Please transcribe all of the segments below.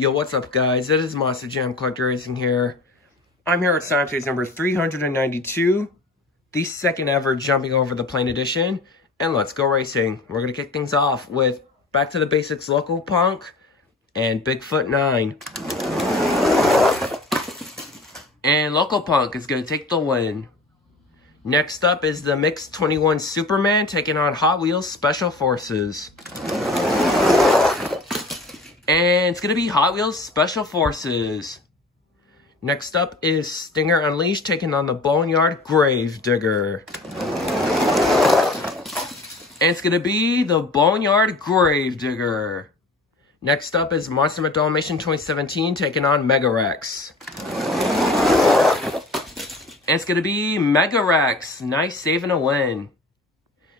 Yo, what's up guys? It is Monster Jam Collector Racing here. I'm here at Sign Up Days number 392, the second ever Jumping Over the Plane edition, and let's go racing. We're going to kick things off with Back to the Basics Local Punk and Bigfoot 9. And Local Punk is going to take the win. Next up is the Mix 21 Superman taking on Hot Wheels Special Forces. And it's going to be Hot Wheels Special Forces. Next up is Stinger Unleashed taking on the Boneyard Gravedigger. And it's going to be the Boneyard Gravedigger. Next up is Monster Dalmatian 2017 taking on Megarex. And it's going to be Megarex. Nice saving a win.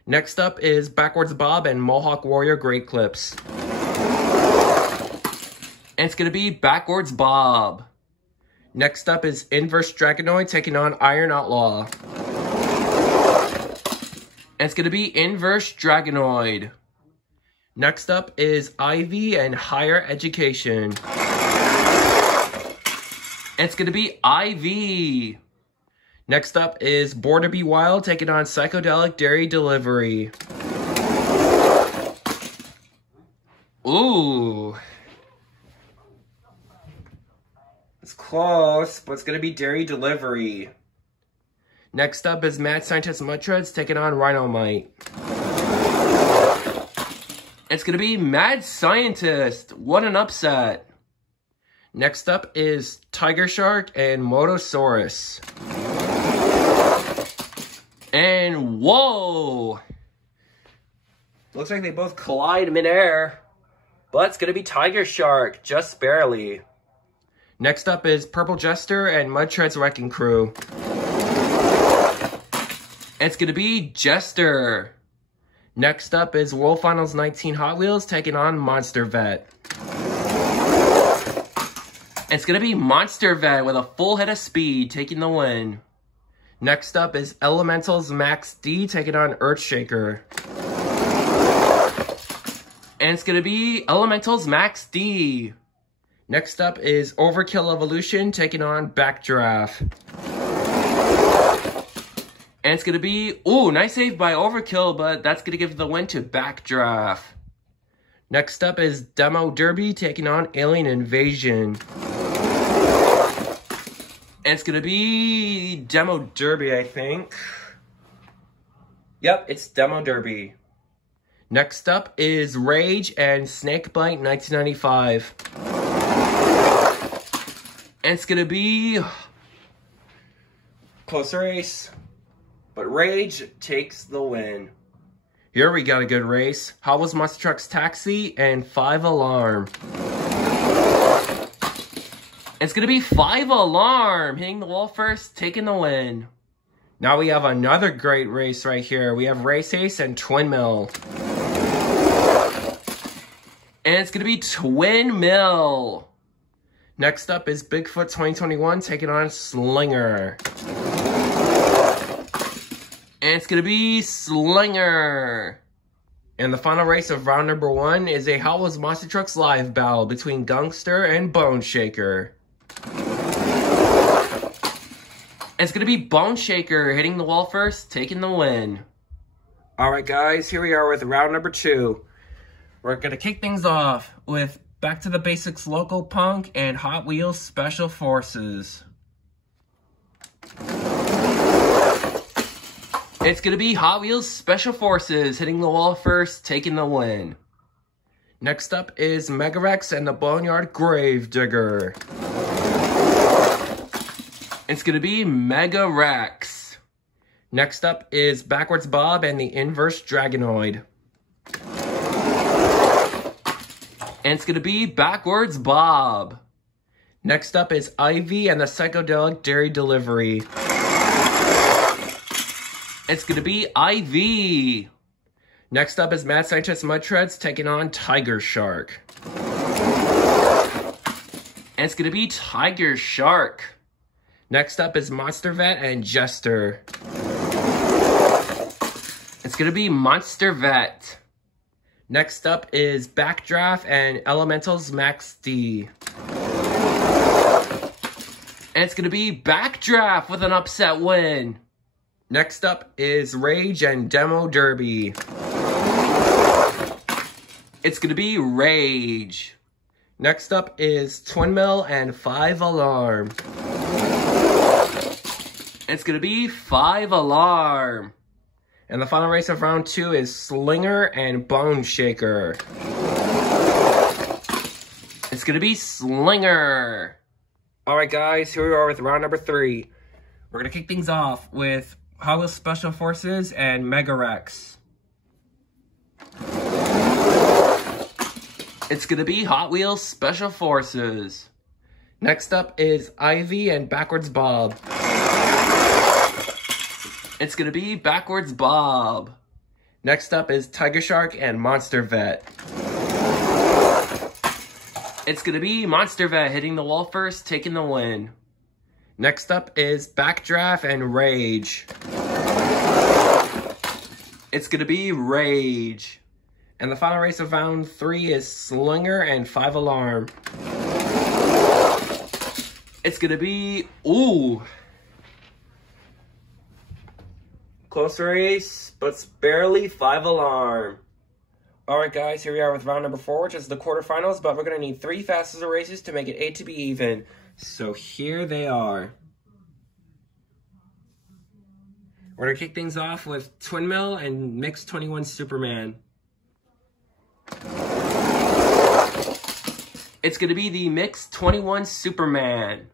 Next up is Backwards Bob and Mohawk Warrior Great Clips. And it's going to be Backwards Bob. Next up is Inverse Dragonoid taking on Iron Outlaw. And it's going to be Inverse Dragonoid. Next up is Ivy and Higher Education. And it's going to be Ivy. Next up is Born to Be Wild taking on Psychedelic Dairy Delivery. Ooh. It's close, but it's going to be Dairy Delivery. Next up is Mad Scientist Mudtreads taking on Rhinomite. It's going to be Mad Scientist. What an upset. Next up is Tiger Shark and Motosaurus. And whoa! Looks like they both collide midair. But it's going to be Tiger Shark, just barely. Next up is Purple Jester and Mudtreads Wrecking Crew. And it's going to be Jester. Next up is World Finals 19 Hot Wheels taking on Monster Vet. And it's going to be Monster Vet with a full head of speed taking the win. Next up is Elementals Max D taking on Earthshaker. And it's going to be Elementals Max D. Next up is Overkill Evolution taking on Backdraft. And it's going to be, ooh, nice save by Overkill, but that's going to give the win to Backdraft. Next up is Demo Derby taking on Alien Invasion. And it's going to be Demo Derby, I think. Yep, it's Demo Derby. Next up is Rage and Snakebite 1995. And it's going to be close race, but Rage takes the win. Here we got a good race. Hot Wheels Monster Trucks Taxi and 5 Alarm. It's going to be 5 Alarm hitting the wall first, taking the win. Now we have another great race right here. We have Race Ace and Twin Mill. And it's going to be Twin Mill. Next up is Bigfoot 2021 taking on Slinger. And it's going to be Slinger. And the final race of round number 1 is a Hot Wheels Monster Trucks live battle between Gungster and Bone Shaker. And it's going to be Bone Shaker hitting the wall first, taking the win. Alright guys, here we are with round number 2. We're going to kick things off with Back to the Basics Local Punk and Hot Wheels Special Forces. It's going to be Hot Wheels Special Forces hitting the wall first, taking the win. Next up is Megarex and the Boneyard Gravedigger. It's going to be Megarex. Next up is Backwards Bob and the Inverse Dragonoid. And it's going to be Backwards Bob. Next up is Ivy and the Psychedelic Dairy Delivery. It's going to be Ivy. Next up is Mad Scientist Mudtreads taking on Tiger Shark. And it's going to be Tiger Shark. Next up is Monster Vet and Jester. It's going to be Monster Vet. Next up is Backdraft and Elementals Max D. And it's going to be Backdraft with an upset win. Next up is Rage and Demo Derby. It's going to be Rage. Next up is Twin Mill and 5 Alarm. It's going to be 5 Alarm. And the final race of round 2 is Slinger and Bone Shaker. It's going to be Slinger. Alright guys, here we are with round number 3. We're going to kick things off with Hot Wheels Special Forces and Mega Wrex. It's going to be Hot Wheels Special Forces. Next up is Ivy and Backwards Bob. It's going to be Backwards Bob. Next up is Tiger Shark and Monster Vet. It's going to be Monster Vet hitting the wall first, taking the win. Next up is Backdraft and Rage. It's going to be Rage. And the final race of round 3 is Slinger and 5 Alarm. It's going to be, close race, but barely 5 Alarm. Alright guys, here we are with round number 4, which is the quarterfinals, but we're going to need 3 fastest races to make it 8 to be even. So here they are. We're going to kick things off with Twin Mill and Mix 21 Superman. It's going to be the Mix 21 Superman.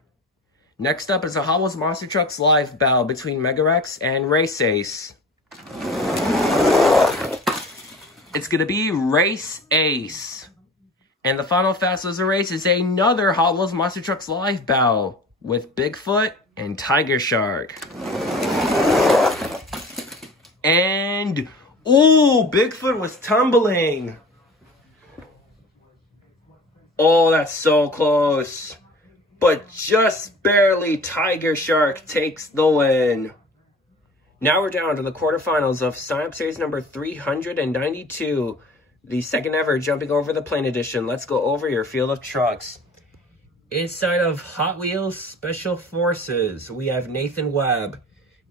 Next up is a Hot Wheels Monster Trucks Live battle between Mega Wrex and Race Ace. It's going to be Race Ace. And the final fastest race is another Hot Wheels Monster Trucks Live battle with Bigfoot and Tiger Shark. And, Bigfoot was tumbling. Oh, that's so close. But just barely Tiger Shark takes the win. Now we're down to the quarterfinals of Sign Up Series number 392. The second ever Jumping Over the Plane edition. Let's go over your field of trucks. Inside of Hot Wheels Special Forces, we have Nathan Webb.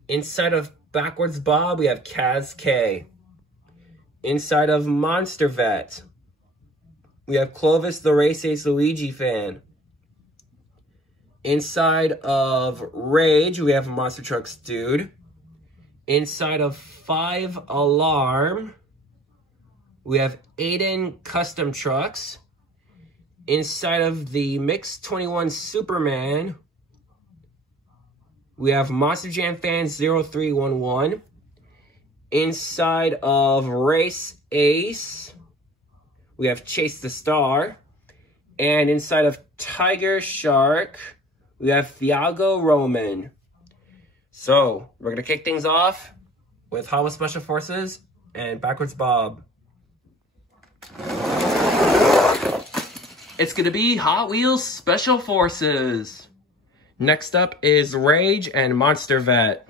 Inside of Backwards Bob, we have Kaz K. Inside of Monster Vet, we have Clovis the Race Ace Luigi fan. Inside of Rage, we have Monster Trucks Dude. Inside of 5 Alarm, we have Aiden Custom Trucks. Inside of the Mix 21 Superman, we have Monster Jam Fan 0311. Inside of Race Ace, we have Chase the Star. And inside of Tiger Shark, we have Thiago Roman. So, we're going to kick things off with Hot Wheels Special Forces and Backwards Bob. It's going to be Hot Wheels Special Forces. Next up is Rage and Monster Vet.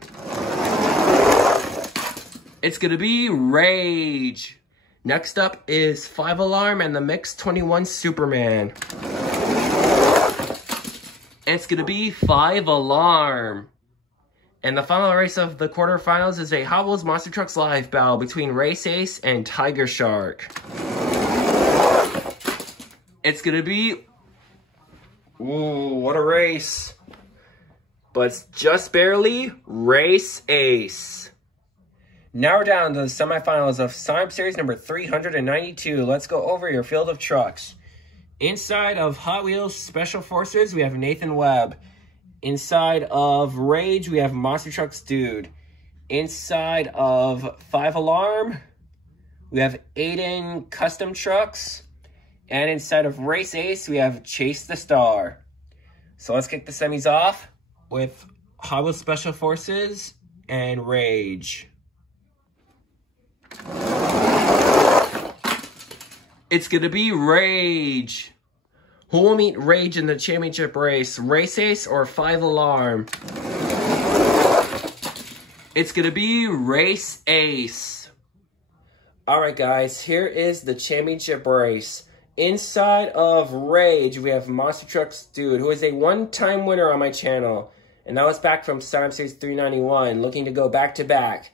It's going to be Rage. Next up is 5 Alarm and the Mix 21 Superman. And it's going to be 5 Alarm. And the final race of the quarterfinals is a Hot Wheels Monster Trucks Live battle between Race Ace and Tiger Shark. It's going to be... what a race. But it's just barely Race Ace. Now we're down to the semifinals of Sign Up Series number 392. Let's go over your field of trucks. Inside of Hot Wheels Special Forces, we have Nathan Webb. Inside of Rage, we have Monster Trucks Dude. Inside of 5 Alarm, we have Aiden Custom Trucks. And inside of Race Ace, we have Chase the Star. So let's kick the semis off with Hot Wheels Special Forces and Rage. It's going to be Rage. Who will meet Rage in the championship race? Race Ace or 5 Alarm? It's going to be Race Ace. Alright guys, here is the championship race. Inside of Rage, we have Monster Trucks Dude, who is a one-time winner on my channel. And that was back from Sign Up Series 391, looking to go back-to-back.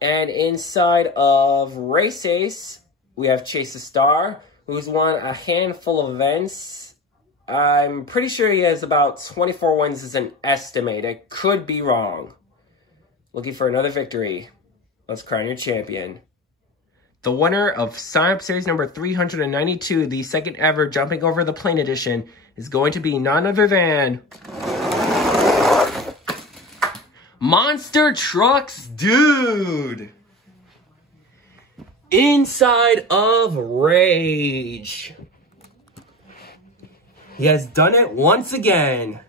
And inside of Race Ace, we have Chase the Star, who's won a handful of events. I'm pretty sure he has about 24 wins as an estimate. I could be wrong. Looking for another victory. Let's crown your champion. The winner of Sign Up Series number 392, the second ever Jumping Over the Plane edition, is going to be none other than Monster Trucks Dude. Inside of Rage. He has done it once again.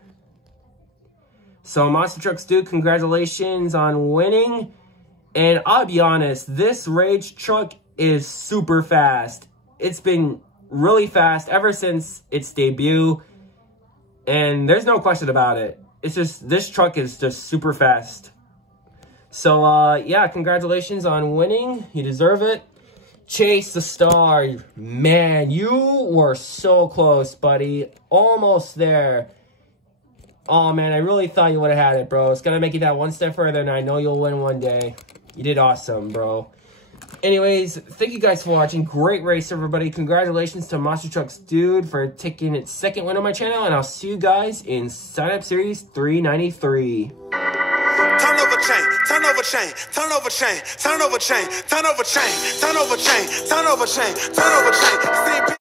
So Monster Trucks Dude, congratulations on winning. And I'll be honest, this Rage truck is super fast. It's been really fast ever since its debut. And there's no question about it. It's just, this truck is just super fast. So, yeah, congratulations on winning. You deserve it. Chase the Star. Man, you were so close, buddy. Almost there. Oh, man, I really thought you would have had it, bro. It's going to make you that one step further, and I know you'll win one day. You did awesome, bro. Anyways, thank you guys for watching. Great race, everybody. Congratulations to Monster Trucks Dude for taking its second win on my channel, and I'll see you guys in Sign Up Series 393. Turn over chain, turn over chain, turn over chain, turn over chain, turn over chain, turn over chain, turn over chain, turn over chain, turn over chain.